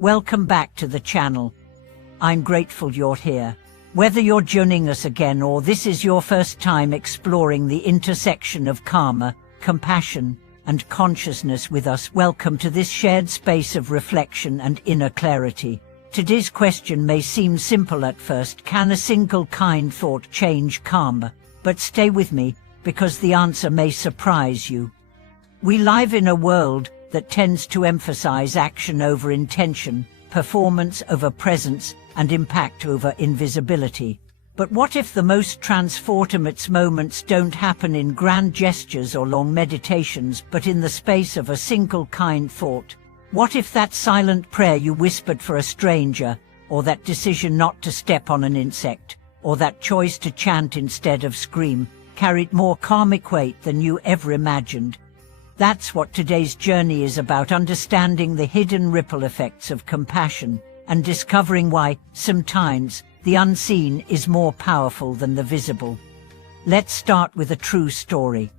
Welcome back to the channel. I'm grateful you're here. Whether you're joining us again or this is your first time exploring the intersection of karma, compassion, and consciousness with us, welcome to this shared space of reflection and inner clarity. Today's question may seem simple at first: can a single kind thought change karma? But stay with me, because the answer may surprise you. We live in a world that tends to emphasize action over intention, performance over presence, and impact over invisibility. But what if the most transformative moments don't happen in grand gestures or long meditations, but in the space of a single kind thought? What if that silent prayer you whispered for a stranger, or that decision not to step on an insect, or that choice to chant instead of scream, carried more karmic weight than you ever imagined? That's what today's journey is about: understanding the hidden ripple effects of compassion, and discovering why, sometimes, the unseen is more powerful than the visible. Let's start with a true story.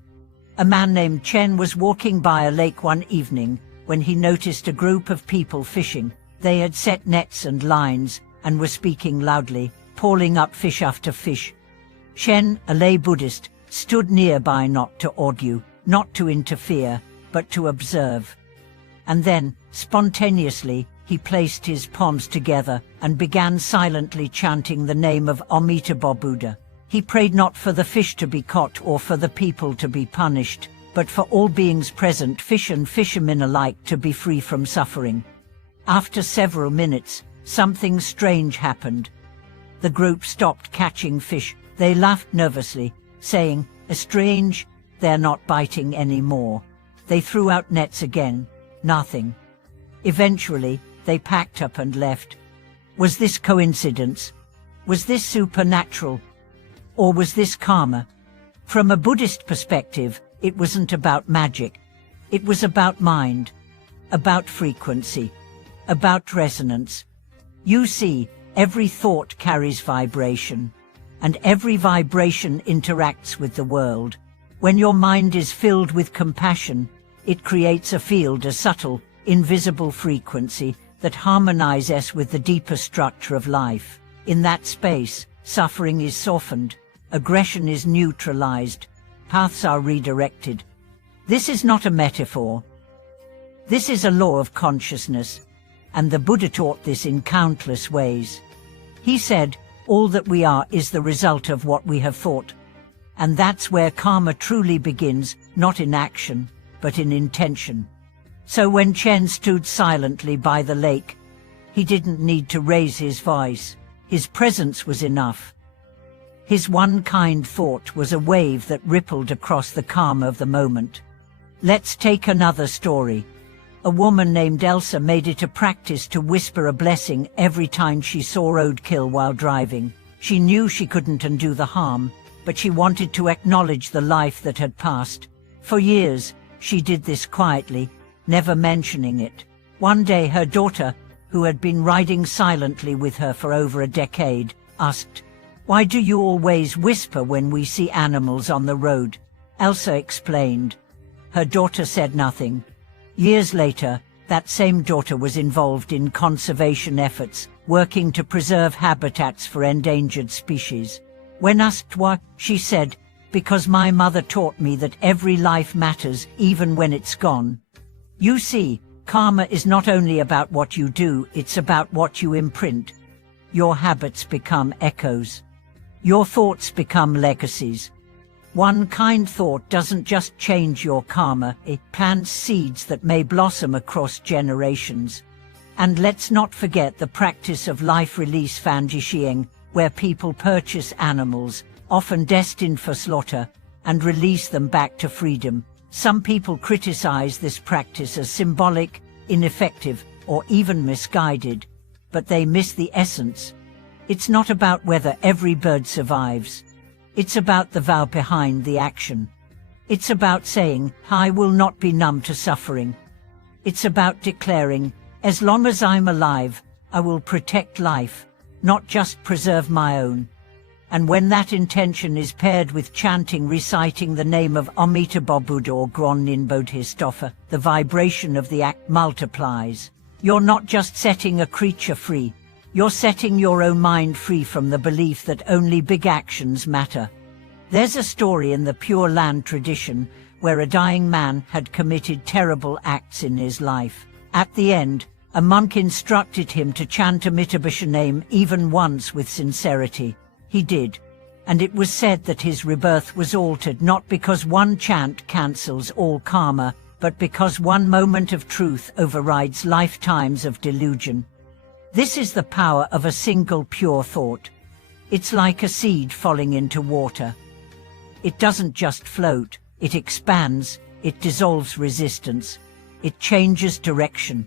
A man named Chen was walking by a lake one evening when he noticed a group of people fishing. They had set nets and lines, and were speaking loudly, pulling up fish after fish. Chen, a lay Buddhist, stood nearby, not to argue, not to interfere, but to observe. And then, spontaneously, he placed his palms together and began silently chanting the name of Amitabha Buddha. He prayed not for the fish to be caught or for the people to be punished, but for all beings present, fish and fishermen alike, to be free from suffering. After several minutes, something strange happened. The group stopped catching fish. They laughed nervously, saying, "Strange, they're not biting anymore." They threw out nets again. Nothing. Eventually, they packed up and left. Was this coincidence? Was this supernatural? Or was this karma? From a Buddhist perspective, it wasn't about magic. It was about mind, about frequency, about resonance. You see, every thought carries vibration, and every vibration interacts with the world. When your mind is filled with compassion, it creates a field, a subtle, invisible frequency that harmonizes with the deeper structure of life. In that space, suffering is softened, aggression is neutralized, paths are redirected. This is not a metaphor. This is a law of consciousness, and the Buddha taught this in countless ways. He said, "All that we are is the result of what we have thought." And that's where karma truly begins, not in action, but in intention. So when Chen stood silently by the lake, he didn't need to raise his voice. His presence was enough. His one kind thought was a wave that rippled across the karma of the moment. Let's take another story. A woman named Elsa made it a practice to whisper a blessing every time she saw roadkill while driving. She knew she couldn't undo the harm, but she wanted to acknowledge the life that had passed. For years, she did this quietly, never mentioning it. One day her daughter, who had been riding silently with her for over a decade, asked, "Why do you always whisper when we see animals on the road?" Elsa explained. Her daughter said nothing. Years later, that same daughter was involved in conservation efforts, working to preserve habitats for endangered species. When asked why, she said, "Because my mother taught me that every life matters, even when it's gone." You see, karma is not only about what you do, it's about what you imprint. Your habits become echoes. Your thoughts become legacies. One kind thought doesn't just change your karma, it plants seeds that may blossom across generations. And let's not forget the practice of life release fanjishieng, where people purchase animals, often destined for slaughter, and release them back to freedom. Some people criticize this practice as symbolic, ineffective, or even misguided, but they miss the essence. It's not about whether every bird survives. It's about the vow behind the action. It's about saying, "I will not be numb to suffering." It's about declaring, "As long as I'm alive, I will protect life, not just preserve my own." And when that intention is paired with chanting, reciting the name of Amitabha Buddha or Gronnin Bodhisattva, the vibration of the act multiplies. You're not just setting a creature free, you're setting your own mind free from the belief that only big actions matter. There's a story in the Pure Land tradition where a dying man had committed terrible acts in his life. At the end, a monk instructed him to chant a Mitsubishi name even once with sincerity. He did, and it was said that his rebirth was altered not because one chant cancels all karma, but because one moment of truth overrides lifetimes of delusion. This is the power of a single pure thought. It's like a seed falling into water. It doesn't just float, it expands, it dissolves resistance, it changes direction.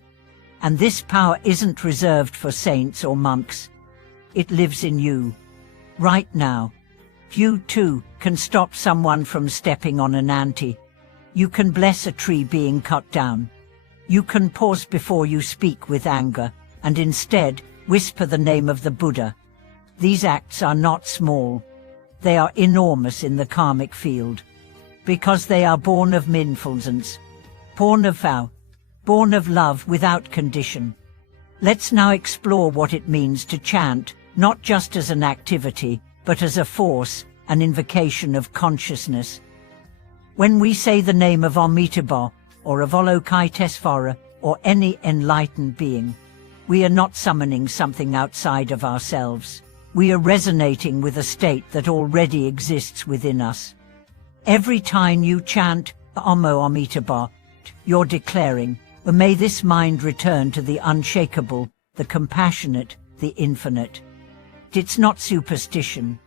And this power isn't reserved for saints or monks. It lives in you, right now. You too can stop someone from stepping on an ant. You can bless a tree being cut down. You can pause before you speak with anger, and instead whisper the name of the Buddha. These acts are not small. They are enormous in the karmic field. Because they are born of mindfulness, born of vow, born of love without condition. Let's now explore what it means to chant, not just as an activity, but as a force, an invocation of consciousness. When we say the name of Amitabha, or of Avalokitesvara, or any enlightened being, we are not summoning something outside of ourselves. We are resonating with a state that already exists within us. Every time you chant Amo Amitabha, you're declaring, may this mind return to the unshakable, the compassionate, the infinite. It's not superstition.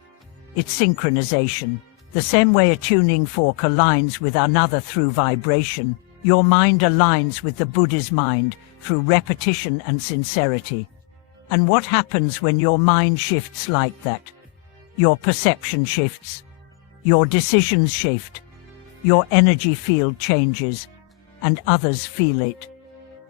It's synchronization. The same way a tuning fork aligns with another through vibration, your mind aligns with the Buddha's mind through repetition and sincerity. And what happens when your mind shifts like that? Your perception shifts. Your decisions shift. Your energy field changes, and others feel it.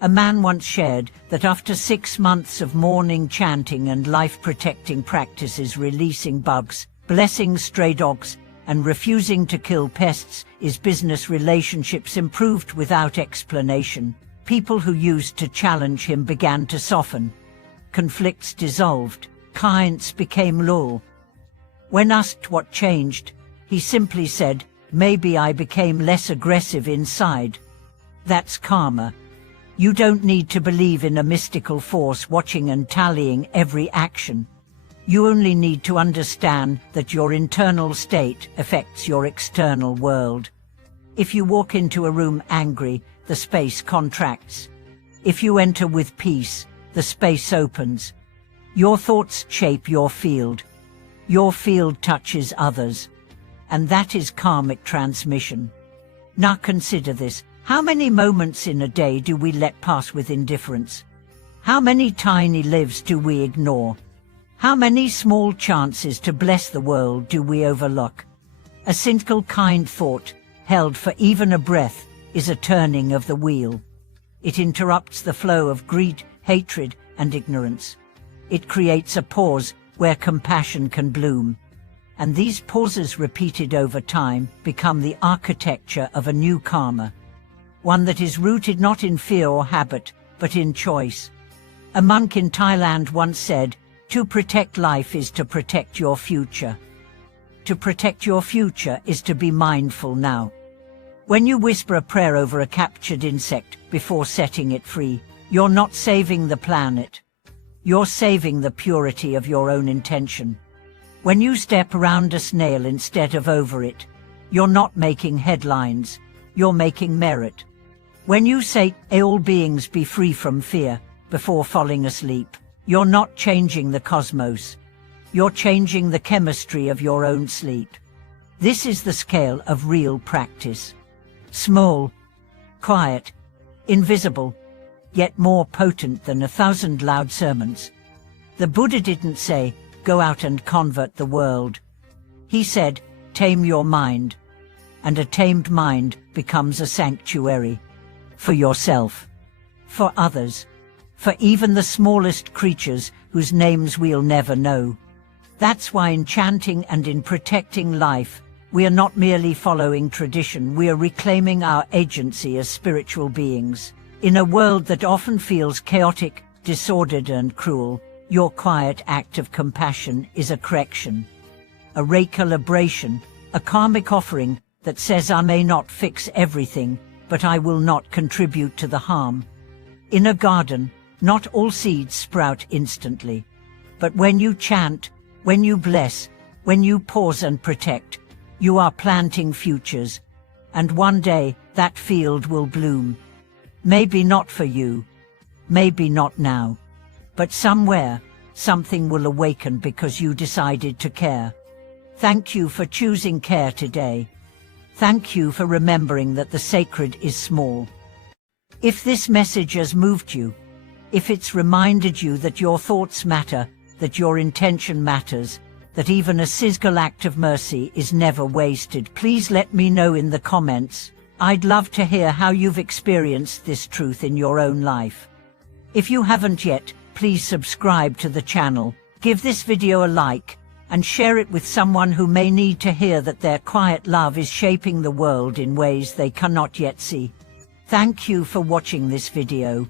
A man once shared that after 6 months of morning chanting and life-protecting practices, releasing bugs, blessing stray dogs, and refusing to kill pests, his business relationships improved without explanation. People who used to challenge him began to soften. Conflicts dissolved. Clients became loyal. When asked what changed, he simply said, "Maybe I became less aggressive inside." That's karma. You don't need to believe in a mystical force watching and tallying every action. You only need to understand that your internal state affects your external world. If you walk into a room angry, the space contracts. If you enter with peace, the space opens. Your thoughts shape your field. Your field touches others. And that is karmic transmission. Now consider this. How many moments in a day do we let pass with indifference? How many tiny lives do we ignore? How many small chances to bless the world do we overlook? A single kind thought, held for even a breath, is a turning of the wheel. It interrupts the flow of greed, hatred, and ignorance. It creates a pause where compassion can bloom. And these pauses, repeated over time, become the architecture of a new karma. One that is rooted not in fear or habit, but in choice. A monk in Thailand once said, "To protect life is to protect your future." To protect your future is to be mindful now. When you whisper a prayer over a captured insect before setting it free, you're not saving the planet. You're saving the purity of your own intention. When you step around a snail instead of over it, you're not making headlines, you're making merit. When you say, "All beings be free from fear," before falling asleep, you're not changing the cosmos. You're changing the chemistry of your own sleep. This is the scale of real practice. Small, quiet, invisible, yet more potent than 1,000 loud sermons. The Buddha didn't say, "Go out and convert the world." He said, "Tame your mind." And a tamed mind becomes a sanctuary. For yourself. For others. For even the smallest creatures whose names we'll never know. That's why in chanting and in protecting life, we are not merely following tradition, we are reclaiming our agency as spiritual beings. In a world that often feels chaotic, disordered and cruel, your quiet act of compassion is a correction, a recalibration, a karmic offering that says I may not fix everything, but I will not contribute to the harm. In a garden, not all seeds sprout instantly. But when you chant, when you bless, when you pause and protect, you are planting futures. And one day, that field will bloom. Maybe not for you, maybe not now, but somewhere, something will awaken because you decided to care. Thank you for choosing care today. Thank you for remembering that the sacred is small. If this message has moved you, if it's reminded you that your thoughts matter, that your intention matters, that even a single act of mercy is never wasted, please let me know in the comments. I'd love to hear how you've experienced this truth in your own life. If you haven't yet, please subscribe to the channel, give this video a like, and share it with someone who may need to hear that their quiet love is shaping the world in ways they cannot yet see. Thank you for watching this video.